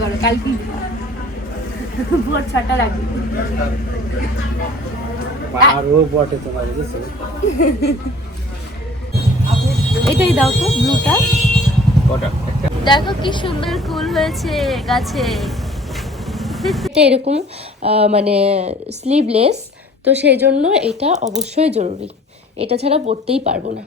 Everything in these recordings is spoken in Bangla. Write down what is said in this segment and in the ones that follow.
করো কালকে ভোর 6টা লাগবে। আরো বটে তোমার বুঝছো, এটাই দাও তো ব্লুটা। দেখো কি সুন্দর ফুল হয়েছে গাছে। এটা এরকম মানে স্লিভলেস, তো সেই জন্য এটা অবশ্যই জরুরি, এটা ছাড়া পরতেই পারবো না।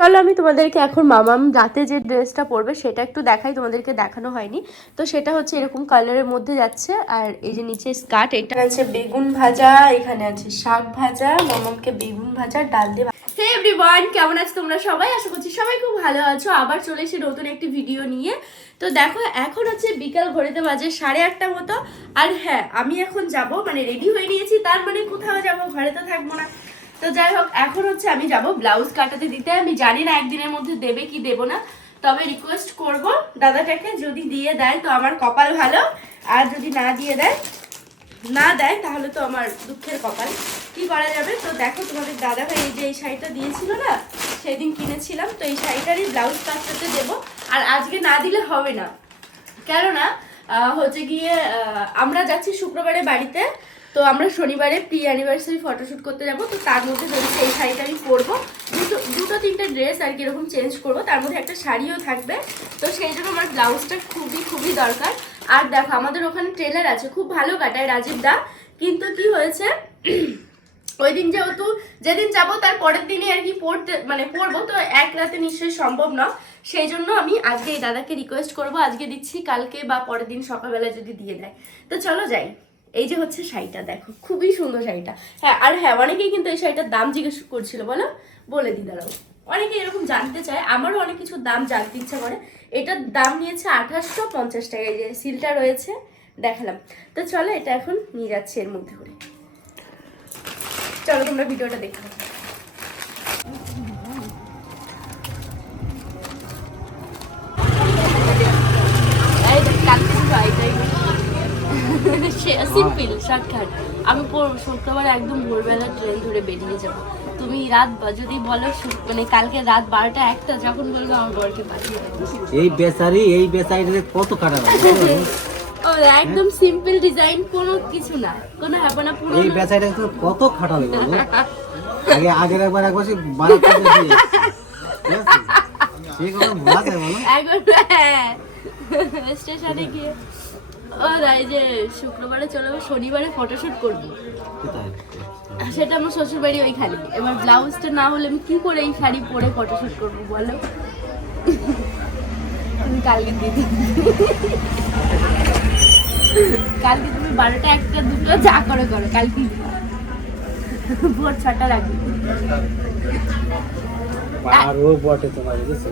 চলো আমি তোমাদেরকে এখন মামাম রাতে যে ড্রেসটা পরবে সেটা একটু দেখাই, তোমাদেরকে দেখানো হয়নি। তো সেটা হচ্ছে এরকম কালারের মধ্যে যাচ্ছে, আর এই যে নিচে স্কার্ট, এটা আছে বেগুন ভাজা, এখানে আছে শাক ভাজা, মামামকে বেগুন ভাজা ডাল দিয়ে। হে এভরিওয়ান, কেমন আছো তোমরা সবাই? আশা করছি সবাই খুব ভালো আছো। আবার চলে এসে নতুন একটি ভিডিও নিয়ে। তো দেখো এখন হচ্ছে বিকাল ঘড়িতে বাজে 8:30 মতো। আর হ্যাঁ, আমি এখন যাব, মানে রেডি হয়ে নিয়েছি, তার মানে কোথাও যাব, ঘরে তো থাকবো না। তো যাই হোক, এখন হচ্ছে আমি যাব ব্লাউজ কাটাতে দিতে। আমি জানি না একদিনের মধ্যে দেবে কি দেবো না, তবে রিকোয়েস্ট করব দাদাটাকে, যদি দিয়ে দেয় তো আমার কপাল ভালো, আর যদি না দেয় তাহলে তো আমার দুঃখের কপাল। কি করা যাবে? তো দেখো তোমাদের দাদা ভাই এই যে এই শাড়িটা দিয়েছিল না, সেদিন কিনেছিলাম, তো এই শাড়িটারই ব্লাউজ কাটাতে দেবো। আর আজকে না দিলে হবে না, কেননা হচ্ছে গিয়ে আমরা যাচ্ছি শুক্রবারে বাড়িতে, তো আমরা শনিবারে প্রি অ্যানিভার্সারি ফটোশ্যুট করতে যাব। তো তার মধ্যে ধরেছি এই শাড়িটা আমি পরবো, দুটো তিনটে ড্রেস আর কি এরকম চেঞ্জ করবো, তার মধ্যে একটা শাড়িও থাকবে। তো সেই জন্য আমার ব্লাউজটা খুবই দরকার। আর দেখো আমাদের ওখানে ট্রেলার আছে, খুব ভালো কাটায় রাজীব দা, কিন্তু কি হয়েছে ওই দিন যেহেতু যেদিন যাবো তার পরের দিনে আর কি পরবো, তো এক রাতে নিশ্চয়ই সম্ভব না। সেই জন্য আমি আজকে এই দাদাকে রিকোয়েস্ট করব, আজকে দিচ্ছি, কালকে বা পরের দিন সকালবেলা যদি দিয়ে দেয়। তো চলো যাই। এই যে হচ্ছে শাড়িটা, দেখো খুবই সুন্দর শাড়িটা। হ্যাঁ, আর হ্যাঁ, অনেকেই কিন্তু এই শাড়িটার দাম জিজ্ঞেস করছিল, বলে দিই দাঁড়াও। অনেকে এরকম জানতে চায়, আমারও অনেক কিছু দাম জানতে ইচ্ছা করে। এটার দাম নিয়েছে 2850 টাকা, এই যে সিলটা রয়েছে দেখালাম। তো চলো এটা এখন নিয়ে যাচ্ছে এর মধ্যে করে। চলো তোমরা ভিডিওটা দেখো। Simple shortcut. আমি শুক্রবার একদম ভোরবেলা ট্রেন ধরে বেরিয়ে যাব। তুমি রাত যদি বলো মানে কালকে রাত 12টা-1টা যখন বলবো আমার বরকে পাঠিয়ে দেবো। এই বেচারি কত কাটা একদম সিম্পল ডিজাইন, কোনো কিছু না, কোনো হ্যাপানা পুরো। এই বেচারিটা তো কত খাটাবে বলো। আগের একবার সে বানাতে দিয়েছে, ঠিক আছে? সেই কথা ভুলা যায় বলো। একবার স্টেশনে গিয়ে এই যে শুক্রবারে চলে যাবো, শনিবারে ফটোশুট করবো, সেটা আমার শ্বশুর বাড়ি ওইখানে। এবার ব্লাউজটা না হলে আমি কি করে এই শাড়ি পরে ফটোশুট করবো বলো? তুমি কালকে দিদি, কালকে তুমি 12টা 1টা 2টো যা করো কালকে ভোর 6টা লাগবে। আরো বটে তোমার বুঝছো,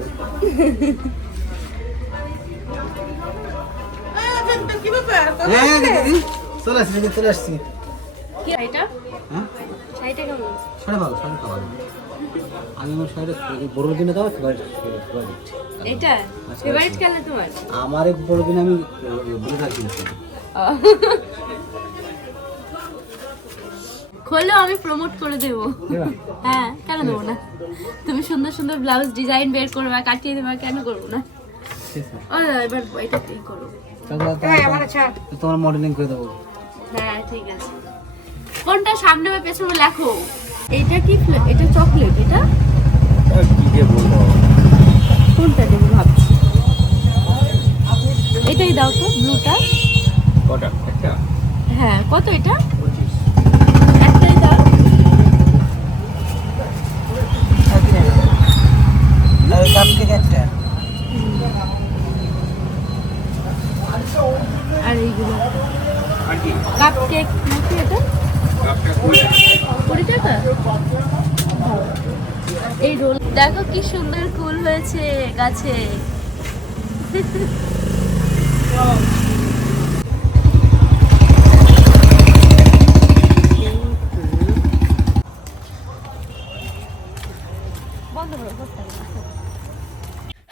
চলে আসছি। কি এটা? হ্যাঁ, শাড়িটা কেমন? শাড়ি ভালো, শাড়ি ভালো। আমি আমার শাড়ি বড়দিনে দাও এটা ফেভারিট কালার তোমার? আমার এক বড়দিনে আমি ব্লেজার কিনেছি। খোলো, আমি প্রমোট করে দেবো। হ্যাঁ, কেন দেবো না? তুমি সুন্দর সুন্দর ব্লাউজ ডিজাইন বের করবা, কাটিয়ে দেবা, কেন করবো না? এবার এটা কি করো, তোমার মডেলিং করে দেবো। হ্যাঁ ঠিক আছে। কোনটা সামনে বা পেছনে লেখো। এটা কি? এটা চকলেট। এটা কি বলবো, কোনটা দেবো ভাবছি। এটাই দাও তো, ব্লুটা। হ্যাঁ, কত এটা? একটাই দাও। আর এইগুলো কাপ কেক নাকি? এটা 20 টাকা। এই রোল দেখো কি সুন্দর ফুল হয়েছে গাছে।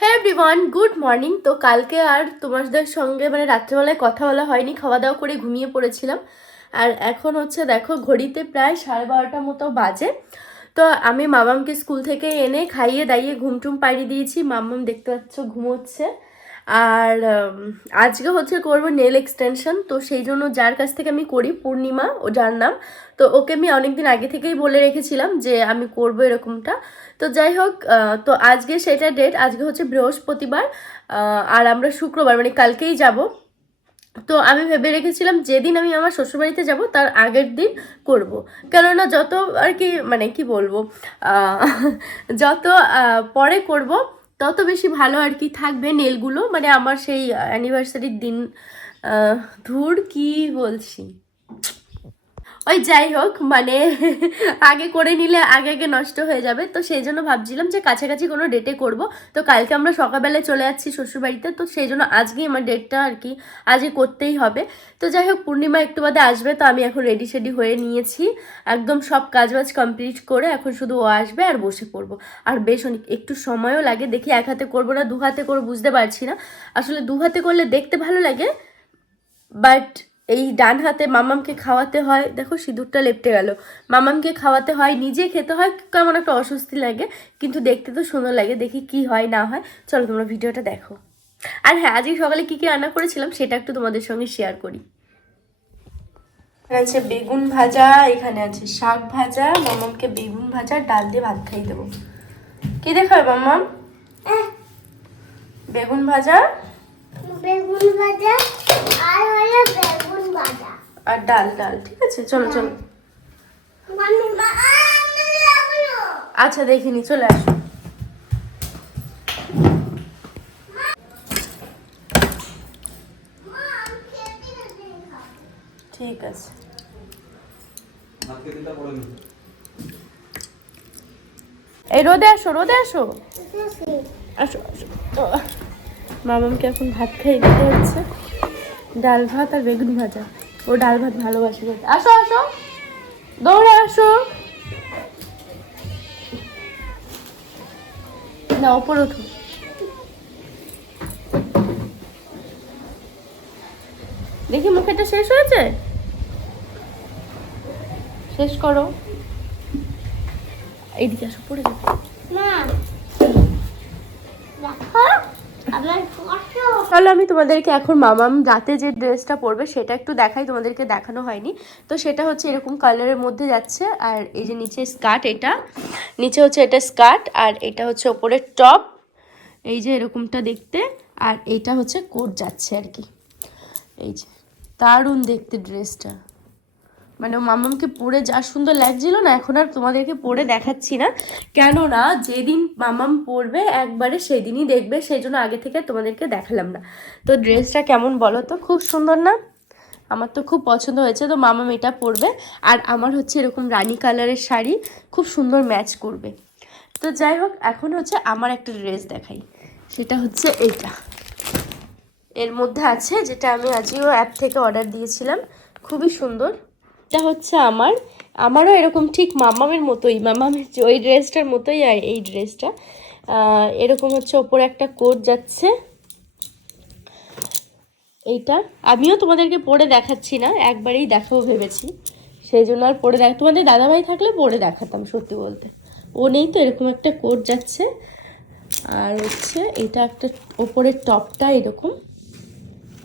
হ্যাঁ এভরিওয়ান, গুড মর্নিং। তো কালকে আর তোমাদের সঙ্গে মানে রাত্রেবেলায় কথা বলা হয়নি, খাওয়া দাওয়া করে ঘুমিয়ে পড়েছিলাম। আর এখন হচ্ছে দেখো ঘড়িতে প্রায় 12:30 মতো বাজে। তো আমি মামামকে স্কুল থেকে এনে খাইয়ে দাইয়ে ঘুমটুম পাড়িয়ে দিয়েছি। মাম্মাম দেখতে পাচ্ছ ঘুমোচ্ছে। আর আজকে হচ্ছে করবো নেল এক্সটেনশন, তো সেই জন্য যার কাছ থেকে আমি করি, পূর্ণিমা ও যার নাম, তো ওকে আমি অনেকদিন আগে থেকেই বলে রেখেছিলাম যে আমি করবো এরকমটা। তো যাই হোক, তো আজকে সেটা ডেট, আজকে হচ্ছে বৃহস্পতিবার, আর আমরা শুক্রবার মানে কালকেই যাব। তো আমি ভেবে রেখেছিলাম যেদিন আমি আমার শ্বশুরবাড়িতে যাব তার আগের দিন করব, কেননা যত আর কি মানে কি বলবো, যত পরে করব তত বেশি ভালো আর কি থাকবে নেলগুলো, মানে আমার সেই অ্যানিভার্সারির দিন। ধুর কি বলছি, ওই যাই হোক মানে আগে করে নিলে আগে আগে নষ্ট হয়ে যাবে, তো সেই জন্য ভাবছিলাম যে কাছাকাছি কোনো ডেটে করব। তো কালকে আমরা সকালবেলায় চলে যাচ্ছি শ্বশুরবাড়িতে, তো সেই জন্য আজকেই আমার ডেটটা আর কি আজকে করতেই হবে। তো যাই হোক, পূর্ণিমা একটু বাদে আসবে, তো আমি এখন রেডি শেডি হয়ে নিয়েছি, একদম সব কাজবাজ কমপ্লিট করে এখন শুধু ও আসবে আর বসে পড়বো। আর বেশ অনেক একটু সময়ও লাগে, দেখি এক হাতে করবো না দু হাতে করবো বুঝতে পারছি না। আসলে দু হাতে করলে দেখতে ভালো লাগে, বাট এই ডান হাতে মামামকে খাওয়াতে হয়, দেখো সিঁদুরটা লেপটে গেল, মামামকে খাওয়াতে হয়, নিজে খেতে হয়, কেমন একটা অস্বস্তি লাগে, কিন্তু দেখতে তো সুন্দর লাগে। দেখি কি হয় না হয়, চলো তোমরা ভিডিওটা দেখো। আর হ্যাঁ, আজকে সকালে কি কি রান্না করেছিলাম সেটা একটু তোমাদের সঙ্গে শেয়ার করি। এখানে আছে বেগুন ভাজা, এখানে আছে শাক ভাজা, মামামকে বেগুন ভাজা ডাল দিয়ে ভাত খাইয়ে দেবো। কি দেখাবে মামাম? বেগুন ভাজা, বেগুন ভাজা আর হলো বেগুন ভাজা আর ডাল ডাল, ঠিক আছে চলো চলো। মামি আমি লাগলো আচ্ছা দেখিনি, চলে আসো। ঠিক আছে, এই রোদে আসো রোদে আসো, আসো আসো। মামামকে এখন ভাত খেয়ে দিতে হচ্ছে, ডাল ভাত আর বেগুন ভাজা, ও ডাল ভাত ভালোবাসে খেতে। আসো আসো, দৌড়ে আসো, না ওপর ওঠো। দেখি মুখেটা শেষ হয়েছে, শেষ করো। এইদিকে আসো, পড়ে যাবে। মা দেখো আমার ফটো তাহলে আমি তোমাদেরকে এখন মামাম রাতে যে ড্রেসটা পরবে সেটা একটু দেখাই, তোমাদেরকে দেখানো হয়নি। তো সেটা হচ্ছে এরকম কালারের মধ্যে যাচ্ছে, আর এই যে নিচে স্কার্ট, এটা নিচে হচ্ছে এটা স্কার্ট, আর এটা হচ্ছে ওপরের টপ, এই যে এরকমটা দেখতে, আর এইটা হচ্ছে কোট যাচ্ছে আর কি। এই যে দারুণ দেখতে ড্রেসটা, মানে মামামকে পরে যা সুন্দর লাগছিল না, এখন আর তোমাদেরকে পরে দেখাচ্ছি না, কেননা যেদিন মামাম পরবে একবারে সেদিনই দেখবে, সেই জন্য আগে থেকে তোমাদেরকে দেখালাম না। তো ড্রেসটা কেমন বলো তো, খুব সুন্দর না? আমার তো খুব পছন্দ হয়েছে। তো মামাম এটা পরবে, আর আমার হচ্ছে এরকম রানী কালারের শাড়ি খুব সুন্দর ম্যাচ করবে। তো যাই হোক, এখন হচ্ছে আমার একটা ড্রেস দেখাই, সেটা হচ্ছে এইটা, এর মধ্যে আছে যেটা আমি আজিও অ্যাপ থেকে অর্ডার দিয়েছিলাম, খুবই সুন্দর। এটা হচ্ছে আমারও এরকম ঠিক মামামের মতোই, মামামের ওই ড্রেসটার মতোই, আর এই ড্রেসটা এরকম হচ্ছে ওপরে একটা কোট যাচ্ছে। এইটা আমিও তোমাদেরকে পরে দেখাচ্ছি না, একবারেই দেখাবো ভেবেছি, সেই জন্য আর পরে তোমাদের দাদাভাই থাকলে পরে দেখাতাম সত্যি বলতে, ও নেই তো। এরকম একটা কোট যাচ্ছে, আর হচ্ছে এটা একটা ওপরের টপটা এরকম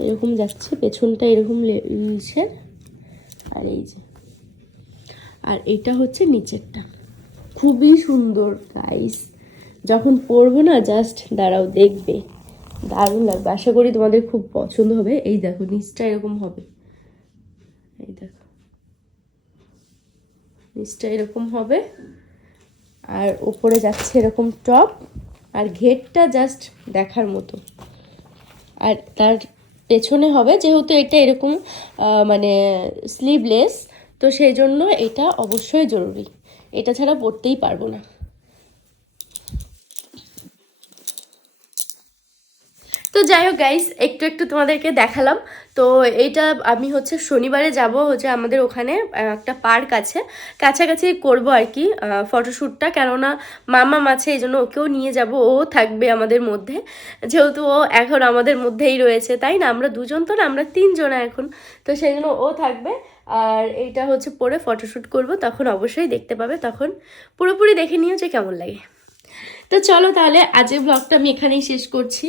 এরকম যাচ্ছে, পেছনটা এরকম নিচের, আর এই যে, আর এটা হচ্ছে নিচেরটা, খুবই সুন্দর গাইস। যখন পরবো না জাস্ট দাঁড়াও দেখবে, দারুণ লাগবে, আশা করি তোমাদের খুব পছন্দ হবে। এই দেখো নিচটা এরকম হবে, এই দেখো নিচটা এরকম হবে, আর ওপরে যাচ্ছে এরকম টপ, আর ঘেরটা জাস্ট দেখার মতো। আর তার পেছনে হবে, যেহেতু এটা এরকম মানে স্লিভলেস, তো সেই জন্য এটা অবশ্যই জরুরি, এটা ছাড়া পরতেই পারবো না। তো যাই হোক গাইস, একটু একটু তোমাদেরকে দেখালাম। তো এইটা আমি হচ্ছে শনিবারে যাব, হচ্ছে আমাদের ওখানে একটা পার্ক আছে, কাছাকাছি করব আর কি ফটোশ্যুটটা, কেননা মামাম আছে এই জন্য ওকেও নিয়ে যাব, ও থাকবে আমাদের মধ্যে, যেহেতু ও এখন আমাদের মধ্যেই রয়েছে, তাই না? আমরা দুজন তো না, আমরা তিনজনা এখন, তো সেই জন্য ও থাকবে। আর এইটা হচ্ছে পরে ফটোশ্যুট করব, তখন অবশ্যই দেখতে পাবে, তখন পুরোপুরি দেখে নিও যে কেমন লাগে। তো চলো তাহলে আজকের ব্লগটা আমি এখানেই শেষ করছি।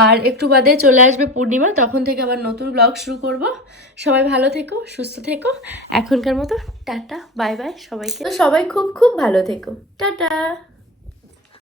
আর একটু বাদে চলে আসবে পূর্ণিমা, তখন থেকে আবার নতুন ব্লগ শুরু করব। সবাই ভালো থেকো, সুস্থ থেকো। এখনকার মতো টাটা, বাই বাই সবাইকে। তো সবাই খুব খুব ভালো থেকো, টাটা।